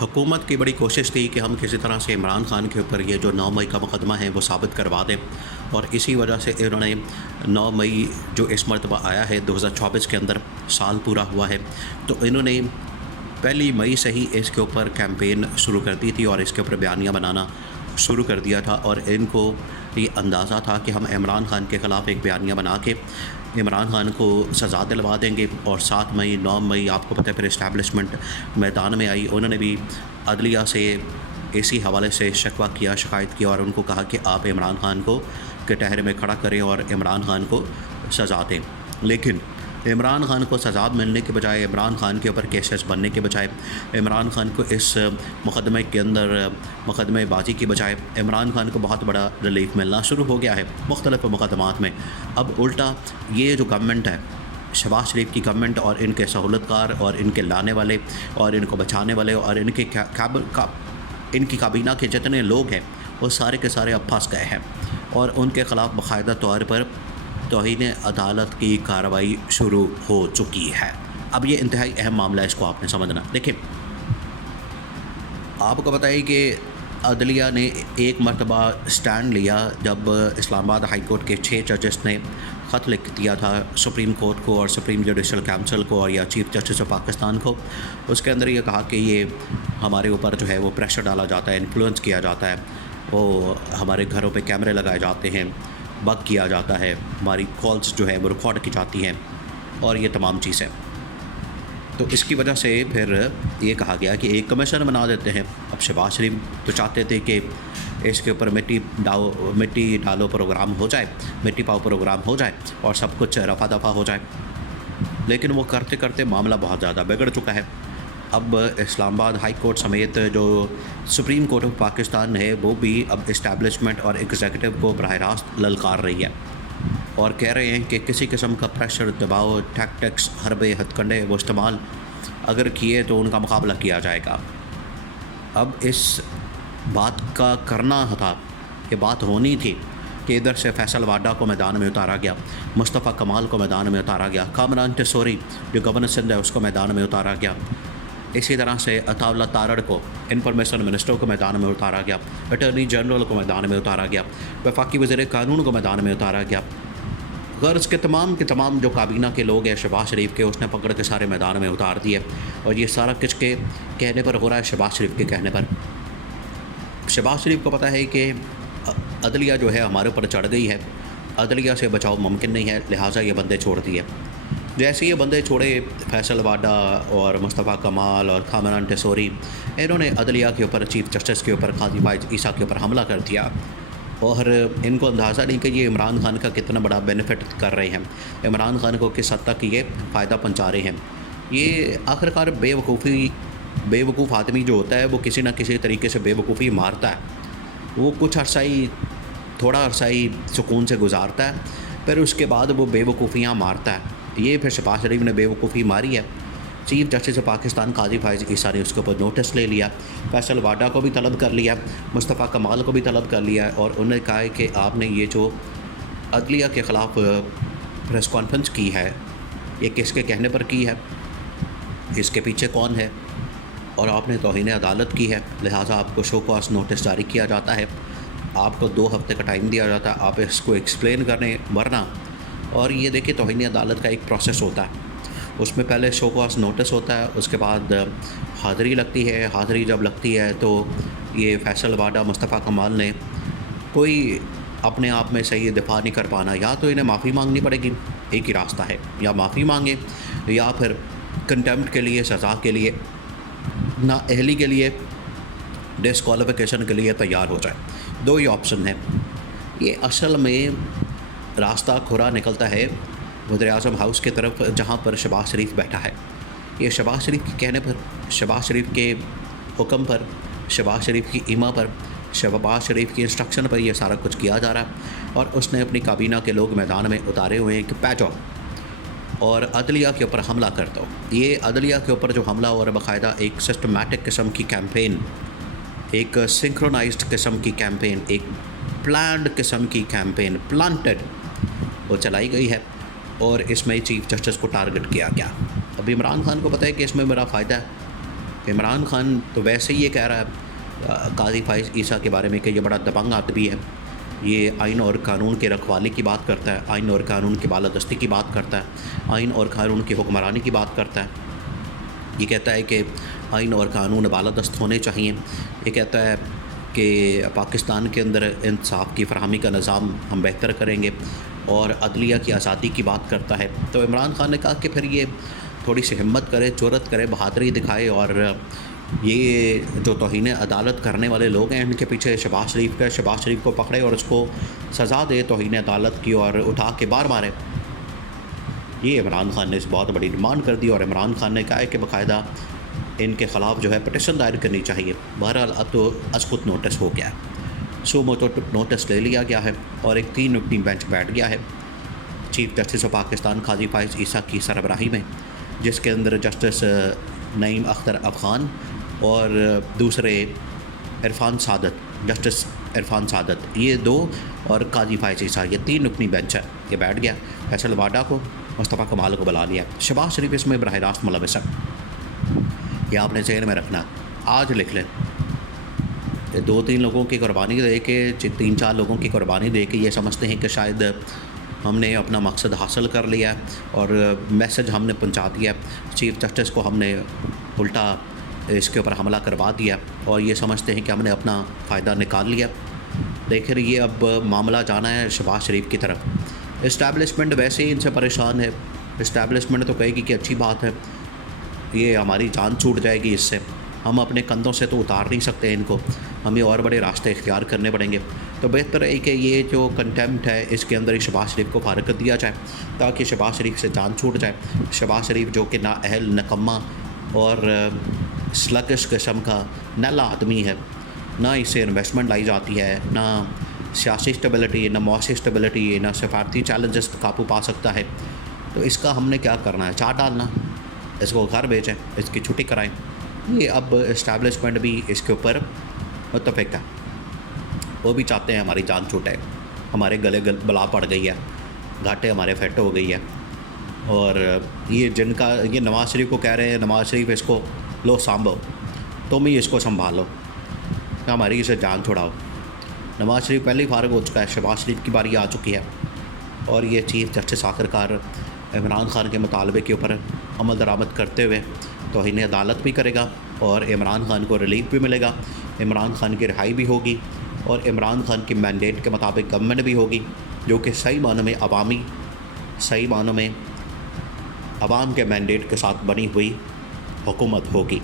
हुकूमत की बड़ी कोशिश थी कि हम किसी तरह से इमरान खान के ऊपर ये जो 9 मई का मुकदमा है वो साबित करवा दें, और इसी वजह से इन्होंने 9 मई जो इस मरतबा आया है 2024 के अंदर साल पूरा हुआ है, तो इन्होंने 1 मई से ही इसके ऊपर कैंपेन शुरू कर दी थी और इसके ऊपर बयानियाँ बनाना शुरू कर दिया था। और इनको ये अंदाज़ा था कि हम इमरान खान के ख़िलाफ़ एक बयानिया बना के इमरान खान को सज़ा दिलवा देंगे। और 7 मई 9 मई आपको पता है फिर इस्टेब्लिशमेंट मैदान में आई, उन्होंने भी अदलिया से इसी हवाले से शिकवा किया, शिकायत की और उनको कहा कि आप इमरान खान को कटहरे में खड़ा करें और इमरान खान को सज़ा दें। लेकिन इमरान खान को सज़ा मिलने के बजाय, इमरान खान के ऊपर केसेस बनने के बजाय, इमरान खान को इस मुकदमे के अंदर मुकदमेबाजी के बजाय इमरान खान को बहुत बड़ा रिलीफ मिलना शुरू हो गया है मुख्तलिफ़ मुकदमात में। अब उल्टा ये जो गवर्नमेंट है, शहबाज शरीफ की गवर्नमेंट और इनके सहूलतकार और इनके लाने वाले और इनको बचाने वाले और इनकी काबीना के जितने लोग हैं वो सारे के सारे अब फंस गए हैं और उनके ख़िलाफ़ बाकायदा तौर पर तौहीन अदालत की कार्रवाई शुरू हो चुकी है। अब ये इंतहाई अहम मामला है, इसको आपने समझना। देखिए, आपको बताइए कि अदलिया ने एक मरतबा स्टैंड लिया जब इस्लामाबाद हाई कोर्ट के 6 जजेस ने ख़त लिख दिया था सुप्रीम कोर्ट को और सुप्रीम जुडिशल काउंसिल को और या चीफ जस्टिस ऑफ पाकिस्तान को। उसके अंदर ये कहा कि ये हमारे ऊपर जो है वो प्रेशर डाला जाता है, इन्फ्लुएंस किया जाता है, वो हमारे घरों पे कैमरे लगाए जाते हैं, बग किया जाता है, हमारी कॉल्स जो है वो रिकॉर्ड की जाती हैं और ये तमाम चीज़ें। तो इसकी वजह से फिर ये कहा गया कि एक कमीशन बना देते हैं। अब शहबाज शरीफ तो चाहते थे कि इसके ऊपर मिट्टी डालो प्रोग्राम हो जाए, मिट्टी पाओ प्रोग्राम हो जाए और सब कुछ रफा दफा हो जाए, लेकिन वो करते करते मामला बहुत ज़्यादा बिगड़ चुका है। अब इस्लामाबाद हाई कोर्ट समेत जो सुप्रीम कोर्ट ऑफ पाकिस्तान है वो भी अब इस्टेब्लिशमेंट और एग्जीक्यूटिव को बराह रास्त ललकार रही है और कह रहे हैं कि किसी किस्म का प्रेशर, दबाव, टैक्टिक्स, हरबे, हथकंडे वो इस्तेमाल अगर किए तो उनका मुकाबला किया जाएगा। अब इस बात का करना था, ये बात होनी थी कि इधर से फैसल वाडा को मैदान में उतारा गया, मुस्तफ़ा कमाल को मैदान में उतारा गया, कामरान टेसोरी जो गवर्नर सिंध है उसको मैदान में उतारा गया, इसी तरह से अताउल्ला तारड़ को, इंफॉर्मेशन मिनिस्टर को मैदान में उतारा गया, अटर्नी जनरल को मैदान में उतारा गया, वफाकी वज़ीर कानून को मैदान में उतारा गया। गर्ज़ के तमाम जो काबीना के लोग हैं शहबाज शरीफ के, उसने पकड़ के सारे मैदान में उतार दिए। और ये सारा किसके कहने पर हो रहा है? शहबाज शरीफ के कहने पर। शहबाज शरीफ को पता है कि अदलिया जो है हमारे ऊपर चढ़ गई है, अदलिया से बचाव मुमकिन नहीं है, लिहाजा ये बंदे छोड़ दिए। जैसे ये बंदे छोड़े, फैसल वाडा और मुस्तफ़ा कमाल और कामरान टेसोरी, इन्होंने अदलिया के ऊपर, चीफ जस्टिस के ऊपर, काजी फाइज़ ईसा के ऊपर हमला कर दिया और इनको अंदाज़ा नहीं कि ये इमरान खान का कितना बड़ा बेनिफिट कर रहे हैं, इमरान खान को किस हद तक ये फ़ायदा पहुंचा रहे हैं। ये आखिरकार बेवकूफ़ आदमी जो होता है वो किसी न किसी तरीके से बेवकूफ़ी मारता है। वो कुछ थोड़ा अरसाई सुकून से गुजारता है, फिर उसके बाद वो बेवकूफ़ियाँ मारता है। ये फिर शहबाज शरीफ ने बेवकूफ़ी मारी है। चीफ जस्टिस पाकिस्तान काजी फाइज़ ईसा ने उसके ऊपर नोटिस ले लिया, फैसल वाडा को भी तलब कर लिया, मुस्तफ़ा कमाल को भी तलब कर लिया और उन्होंने कहा है कि आपने ये जो अदलिया के ख़िलाफ़ प्रेस कॉन्फ्रेंस की है, ये किसके कहने पर की है, इसके पीछे कौन है, और आपने तौहीन अदालत की है, लिहाजा आपको शो कॉज नोटिस जारी किया जाता है, आपको 2 हफ्ते का टाइम दिया जाता है, आप इसको एक्सप्लेन करने, वरना। और ये देखिए, तौहीन अदालत का एक प्रोसेस होता है, उसमें पहले शो कॉज नोटिस होता है, उसके बाद हाज़िरी लगती है। हाज़िरी जब लगती है तो ये फैसल वाडा, मुस्तफ़ा कमाल ने कोई अपने आप में सही दिफा नहीं कर पाना, या तो इन्हें माफ़ी मांगनी पड़ेगी, एक ही रास्ता है, या माफ़ी मांगे या फिर कंटेम्प्ट के लिए, सज़ा के लिए, नाअहली के लिए, डिस्क्वालिफिकेशन के लिए तैयार हो जाए। 2 ही ऑप्शन है। ये असल में रास्ता खुरा निकलता है वज़ीर-ए-आज़म हाउस की तरफ, जहाँ पर शहबाज शरीफ बैठा है। ये शहबाज शरीफ के कहने पर, शहबाज शरीफ के हुक्म पर, शहबाज शरीफ की ईमा पर, शहबाज शरीफ की इंस्ट्रक्शन पर यह सारा कुछ किया जा रहा है और उसने अपनी काबीना के लोग मैदान में उतारे हुए हैं कि पै जाओ और अदलिया के ऊपर हमला कर दो। ये अदलिया के ऊपर जो हमला और बाकायदा एक सिस्टमैटिक किस्म की कैंपेन, एक सिंक्रोनाइज्ड किस्म की कैंपेन, एक प्लान्ड किस्म की कैंपेन, प्लांटेड, वो चलाई गई है और इसमें चीफ जस्टिस को टारगेट किया गया। अब इमरान खान को पता है कि इसमें मेरा फ़ायदा है, इमरान खान तो वैसे ही ये कह रहा है काजी फाइज़ ईसा के बारे में कि ये बड़ा दबंग आदमी है, ये आइन और कानून के रखवाले की बात करता है, आइन और कानून की बालादस्ती की बात करता है, आइन और कानून की हुक्मरानी की बात करता है। ये कहता है कि आइन और कानून बालादस्त होने चाहिए। ये कहता है कि पाकिस्तान के अंदर इंसाफ की फरहमी का निज़ाम हम बेहतर करेंगे और अदलिया की आज़ादी की बात करता है। तो इमरान खान ने कहा कि फिर ये थोड़ी सी हिम्मत करे, जुर्रत करे, बहादुरी दिखाए और ये जो तौहीन अदालत करने वाले लोग हैं इनके पीछे शहबाज शरीफ को पकड़े और उसको सज़ा दे तौहीन अदालत की और उठा के बार मारे। ये इमरान खान ने इस बहुत बड़ी डिमांड कर दी और इमरान खान ने कहा है कि बाकायदा इनके ख़िलाफ़ जो है पटिशन दायर करनी चाहिए। बहरहाल अब तो असकुत नोटिस हो गया है, सो मोटो नोटिस ले लिया गया है और एक 3 रुकनी बेंच बैठ गया है चीफ जस्टिस ऑफ पाकिस्तान काजी फाइज़ ईसा की सरबराही में, जिसके अंदर जस्टिस नईम अख्तर अफ़गान और दूसरे जस्टिस इरफान सादत, ये 2 और काजी फाइज़ ईसा, ये 3 रुकनी बेंच है। ये बैठ गया। फैसल वाडा को, मुस्तफ़ा कमाल को बुला लिया। शहबाज शरीफ इसमें बराह रास्त मुलविस है। ये आपने ज़हन में रखना, आज लिख लें। 2-3 लोगों की कुर्बानी दे के, 3-4 लोगों की कुर्बानी दे के ये समझते हैं कि शायद हमने अपना मकसद हासिल कर लिया और मैसेज हमने पहुंचा दिया, चीफ जस्टिस को हमने उल्टा इसके ऊपर हमला करवा दिया और ये समझते हैं कि हमने अपना फ़ायदा निकाल लिया। लेकिन ये अब मामला जाना है शहबाज शरीफ की तरफ। इस्टेब्लिशमेंट वैसे ही इनसे परेशान है। इस्टेब्लिशमेंट तो कहेगी कि अच्छी बात है, ये हमारी जान छूट जाएगी इससे, हम अपने कंधों से तो उतार नहीं सकते इनको, हमें और बड़े रास्ते इख्तियार करने पड़ेंगे। तो बेहतर है कि ये जो कंटेम्प्ट है इसके अंदर ही शहबाज शरीफ को फारग कर दिया जाए ताकि शहबाज शरीफ से जान छूट जाए। शहबाज शरीफ जो कि नाअहल, नकम्मा और स्लगिश किस्म का नला आदमी है, ना इससे इन्वेस्टमेंट लाई जाती है, ना सियासी स्टेबिलिटी, ना मौसी स्टेबिलिटी, ना सफारती चैलेंजेस पर काबू पा सकता है। तो इसका हमने क्या करना है, चाट डालना, इसको घर भेजें, इसकी छुट्टी कराएं। ये अब इस्टेब्लिशमेंट भी इसके ऊपर मुत्तफ़िक है, वो भी चाहते हैं हमारी जान छूटे, हमारे गले बला पड़ गई है, घाटे हमारे फेट हो गई है। और ये जिनका ये नवाज़ शरीफ को कह रहे हैं, नवाज़ शरीफ इसको लो सांभो, तुम ही इसको संभालो, हमारी इसे जान छुड़ाओ। नवाज़ शरीफ पहले ही फारग हो चुका है, शहबाज शरीफ की बारी आ चुकी है और ये चीफ जस्टिस आखिरकार इमरान खान के मुतालबे के ऊपर अमल दरामद करते हुए तौहीन अदालत भी करेगा और इमरान खान को रिलीफ भी मिलेगा, इमरान खान की रिहाई भी होगी और इमरान खान की मैंडेट के मुताबिक गवर्नमेंट भी होगी जो कि सही मानों में अवाम के मैंडेट के साथ बनी हुई हुकूमत होगी।